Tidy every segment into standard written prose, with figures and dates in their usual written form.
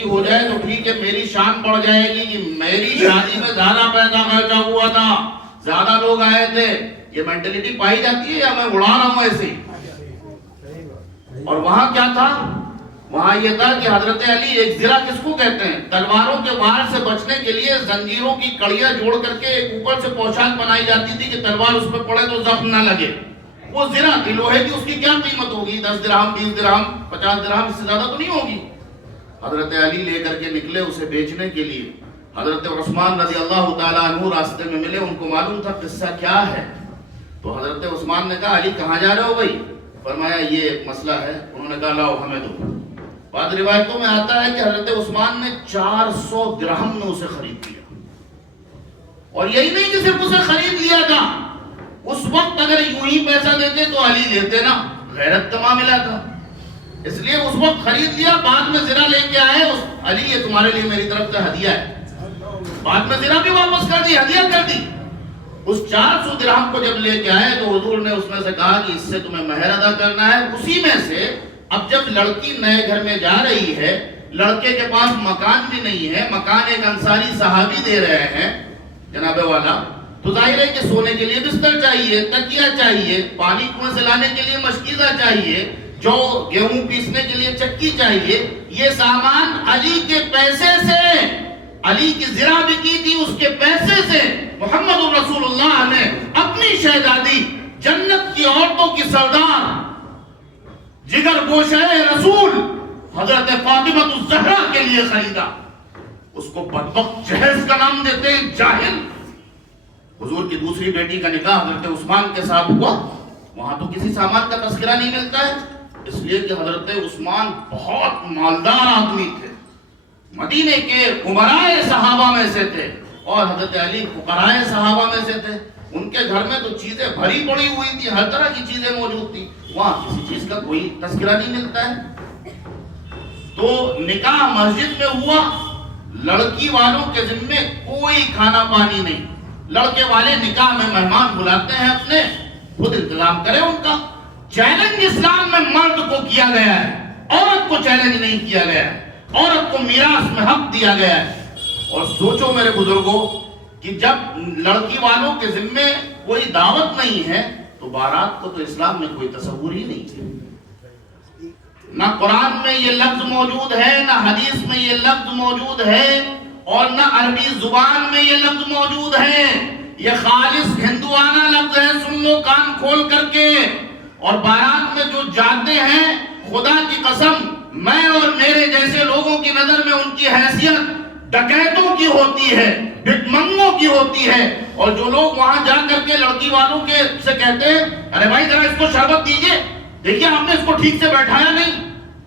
ہو جائے تو ٹھیک ہے، میری شان بڑھ جائے گی کہ میری شادی میں زیادہ پیدا خرچہ ہوا تھا، زیادہ لوگ آئے تھے، یہ مینٹلٹی پائی جاتی ہے یا میں اڑا رہا ہوں ایسے ہی؟ اور وہاں کیا تھا؟ وہاں یہ تھا کہ حضرت علی ایک زرہ کس کو کہتے ہیں؟ تلواروں کے وار سے بچنے کے لیے زنجیروں کی کڑیاں جوڑ کر کے ایک اوپر سے پوشاک بنائی جاتی تھی کہ تلوار اس پہ پڑے تو زخم نہ لگے۔ وہ زرہ تھی لوہے کی، اس کی کیا قیمت ہوگی؟ 10 درہم، 20 درہم، 50 درہم، اس سے زیادہ تو نہیں ہوگی۔ حضرت علی لے کر کے نکلے اسے بیچنے کے لیے۔ حضرت عثمان رضی اللہ تعالیٰ عنہ راستے میں ملے، ان کو معلوم تھا قصہ کیا ہے، تو حضرت عثمان نے کہا علی کہاں جا رہے ہو بھائی؟ فرمایا یہ ایک مسئلہ ہے۔ انہوں نے کہا لاؤ ہمیں دو۔ بعض روایتوں میں آتا ہے کہ حضرت عثمان نے 400 درہم میں اسے خرید لیا، اور یہی نہیں کہ صرف اسے خرید لیا تھا، اس وقت اگر یوں ہی پیسہ دیتے تو علی لیتے نا، غیرت کا معاملہ تھا، اس لیے اس وقت خرید لیا۔ بعد میں زرہ لے کے آئے، علی یہ تمہارے لیے میری طرف سے ہدیہ ہے، بعد میں زرہ بھی واپس کر دی، ہدیہ کر دی۔ اس 400 درہم کو جب لے کے آئے تو حضور نے اس میں سے کہا کہ اس سے تمہیں مہر ادا کرنا ہے۔ اسی میں سے اب جب لڑکی نئے گھر میں جا رہی ہے، لڑکے کے پاس مکان بھی نہیں ہے، مکان ایک انصاری صحابی دے رہے ہیں جناب والا، تو ظاہر ہے کہ سونے کے لیے بستر چاہیے، تکیہ چاہیے، پانی کنویں سے لانے کے لیے مشکیزہ چاہیے، جو گیہوں پیسنے کے لیے چکی چاہیے، یہ سامان علی کے پیسے سے، علی کی زرہ بھی کی تھی اس کے پیسے سے محمد رسول اللہ نے اپنی شہزادی، جنت کی عورتوں کی سردار، جگر گوشہ رسول حضرت فاطمہ الزہرا کے لیے خریدا۔ اس کو بدبخت جہیز کا نام دیتے ہیں، جاہل۔ حضور کی دوسری بیٹی کا نکاح حضرت عثمان کے ساتھ ہوا، وہاں تو کسی سامان کا تذکرہ نہیں ملتا ہے، اس لیے کہ حضرت عثمان بہت مالدار آدمی تھے، مدینے کے امراء صحابہ میں سے تھے، اور حضرت علی فقراء صحابہ میں سے تھے۔ ان کے گھر میں تو چیزیں بھری پڑی ہوئی تھی، ہر طرح کی چیزیں موجود تھی، وہاں کسی چیز کا کوئی تذکرہ نہیں ملتا ہے۔ تو نکاح مسجد میں ہوا، لڑکی والوں کے ذمے کوئی کھانا پانی نہیں، لڑکے والے نکاح میں مہمان بلاتے ہیں اپنے، خود انتظام کرے ان کا۔ چیلنج اسلام میں مرد کو کیا گیا ہے، عورت کو چیلنج نہیں کیا گیا ہے، عورت کو میراث میں حق دیا گیا ہے۔ اور سوچو میرے بزرگوں کہ جب لڑکی والوں کے ذمے کوئی دعوت نہیں ہے تو بارات کو تو اسلام میں کوئی تصور ہی نہیں ہے۔ نہ قرآن میں یہ لفظ موجود ہے، نہ حدیث میں یہ لفظ موجود ہے، اور نہ عربی زبان میں یہ لفظ موجود ہے۔ یہ خالص ہندوانہ لفظ ہے، سن لو کان کھول کر کے۔ اور بارات میں جو جاتے ہیں، خدا کی قسم میں اور میرے جیسے لوگوں کی نظر میں ان کی حیثیت ڈکیتوں کی ہوتی ہے، بھکمنگوں کی ہوتی ہے۔ اور جو لوگ وہاں جا کر کے لڑکی والوں کے سے کہتے ہیں ارے بھائی ذرا اس کو شربت دیجئے، دیکھیے آپ نے اس کو ٹھیک سے بیٹھایا نہیں،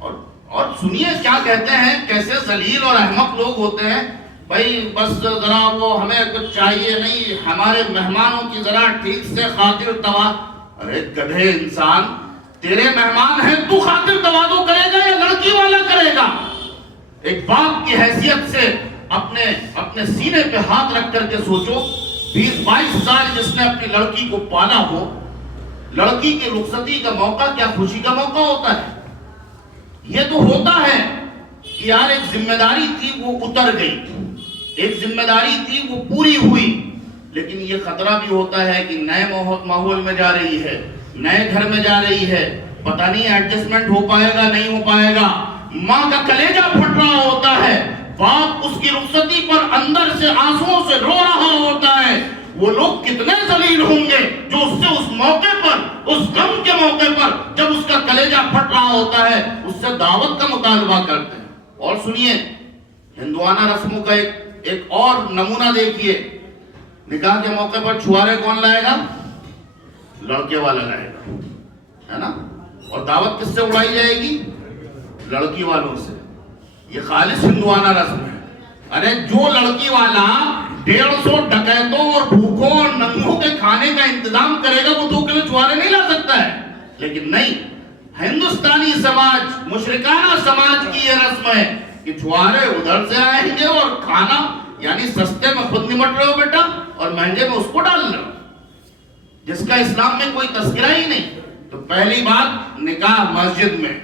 اور سنیے کیا کہتے ہیں، کیسے ذلیل اور احمق لوگ ہوتے ہیں۔ بھائی بس ذرا وہ ہمیں کچھ چاہیے نہیں، ہمارے مہمانوں کی ذرا ٹھیک سے خاطر توا۔ ارے گدھے انسان، تیرے مہمان ہیں، تو خاطر تواضع کرے گا یا لڑکی والا کرے گا؟ ایک باپ کی حیثیت سے اپنے سینے پہ ہاتھ رکھ کر کے سوچو، 20-22 سال جس نے اپنی لڑکی کو پالا ہو، لڑکی کی رخصتی کا موقع کیا خوشی کا موقع ہوتا ہے؟ یہ تو ہوتا ہے کہ یار ایک ذمہ داری تھی وہ اتر گئی، ایک ذمہ داری تھی وہ پوری ہوئی، لیکن یہ خطرہ بھی ہوتا ہے کہ نئے ماحول میں جا رہی ہے، نئے گھر میں جا رہی ہے، پتہ نہیں ایڈجسٹمنٹ ہو پائے گا نہیں ہو پائے گا، ماں کا کلیجہ پھٹ رہا ہوتا ہے، باپ اس کی رخصتی پر اندر سے آنسوؤں سے رو رہا ہوتا ہے۔ وہ لوگ کتنے ذلیل ہوں گے جو اس سے اس موقع پر، اس غم کے موقع پر جب اس کا کلیجہ پھٹ رہا ہوتا ہے اس سے دعوت کا مطالبہ کرتے ہیں۔ اور سنیے ہندوانہ رسموں کا ایک اور نمونہ دیکھیے، نکاح کے موقع پر چھوارے کون لائے گا؟ لڑکے والا لائے گا، ہے نا؟ اور دعوت کس سے اڑائی جائے گی؟ لڑکی والوں سے۔ یہ خالص ہندوانہ رسم ہے۔ ارے جو لڑکی والا 150 ڈکیتوں اور بھوکوں اور ننگوں کے کھانے کا انتظام کرے گا وہ 2 کلو چھوارے نہیں لا سکتا ہے، لیکن نہیں، ہندوستانی سماج، مشرکانہ سماج کی یہ رسم ہے کہ چھوارے ادھر سے آئیں گے اور کھانا، یعنی سستے میں خود نمٹ رہے ہو بیٹا اور مہنگے میں اس کو ڈال رہے ہو، جس کا اسلام میں کوئی تذکرہ ہی نہیں۔ تو پہلی بات، نکاح مسجد میں،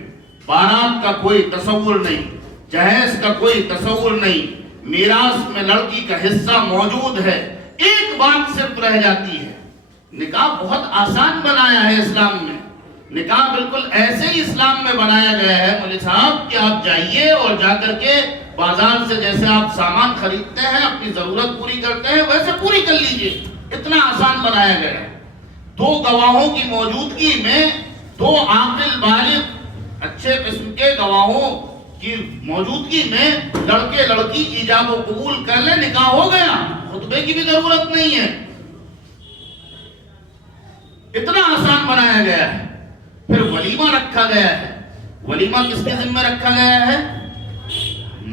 بارات کا کوئی تصور نہیں، جہیز کا کوئی تصور نہیں، میراث میں لڑکی کا حصہ موجود ہے، ایک بات صرف رہ جاتی ہے، نکاح بہت آسان بنایا ہے اسلام میں، نکاح بالکل ایسے ہی اسلام میں بنایا گیا ہے مولوی صاحب کہ آپ جائیے اور جا کر کے بازار سے جیسے آپ سامان خریدتے ہیں اپنی ضرورت پوری کرتے ہیں ویسے پوری کر لیجئے، اتنا آسان بنایا گیا ہے۔ دو گواہوں کی موجودگی میں، دو عاقل بالغ اچھے قسم کے گواہوں کی موجودگی میں لڑکے لڑکی ایجاب و قبول کر لے، نکاح ہو گیا، خطبے کی بھی ضرورت نہیں ہے، اتنا آسان بنایا گیا ہے۔ پھر ولیمہ رکھا گیا ہے، ولیمہ کس کے ذمہ رکھا گیا ہے؟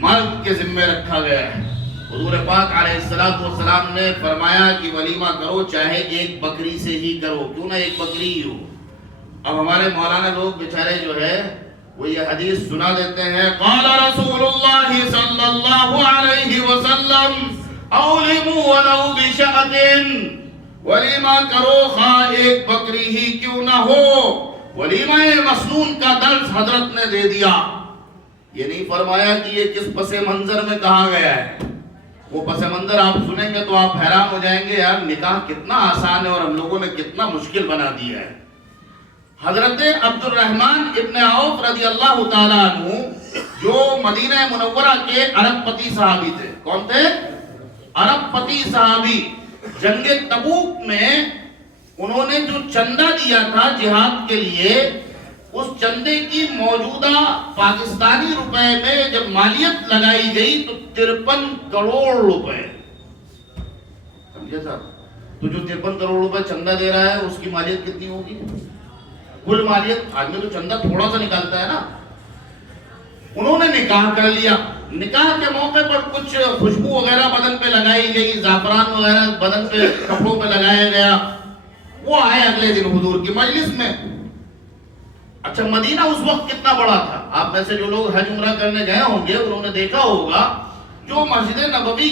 مرد کے ذمہ رکھا گیا ہے۔ حضور پاک علیہ السلام نے فرمایا کہ ولیمہ کرو چاہے ایک بکری سے ہی کرو، کیوں نہ ایک بکری ہی ہو۔ اب ہمارے مولانا لوگ بیچارے جو ہے وہ یہ حدیث سنا دیتے ہیں، قال رسول اللہ صلی اللہ علیہ وسلم اولموا ولو بشأۃ، ولیمہ کرو خواہ ایک بکری ہی کیوں نہ ہو۔ ولیمہ مسنون کا درس حضرت نے دے دیا، یہ نہیں فرمایا کہ یہ کس پس منظر میں کہا گیا ہے، وہ پس منظر آپ سنیں گے تو آپ حیران ہو جائیں گے، یار نکاح کتنا آسان ہے اور ہم لوگوں نے کتنا مشکل بنا دیا ہے۔ حضرت عبد الرحمن ابن عوف رضی اللہ تعالیٰ عنہ جو مدینہ منورہ کے عرب پتی صحابی تھے، کون تھے؟ عرب پتی صحابی، جنگ تبوک میں انہوں نے جو چندہ دیا تھا جہاد کے لیے، اس چندے کی موجودہ پاکستانی روپے میں جب مالیت لگائی گئی تو 53 کروڑ روپے، سمجھے صاحب؟ تو جو 53 کروڑ روپے چندہ دے رہا ہے اس کی مالیت کتنی ہوگی؟ کل مالیت، آدمی تو چندہ تھوڑا سا نکالتا ہے نا۔ انہوں نے نکاح کر لیا، نکاح کے موقع پر کچھ خوشبو وغیرہ بدن پہ لگائی گئی، زعفران وغیرہ بدن پہ کپڑوں پہ لگایا گیا، وہ آئے اگلے دن حضور کی مجلس میں۔ اچھا مدینہ اس وقت کتنا بڑا تھا؟ آپ میں سے جو لوگ حج عمرہ کرنے گئے ہوں گے انہوں نے دیکھا ہوگا جو مسجد نبوی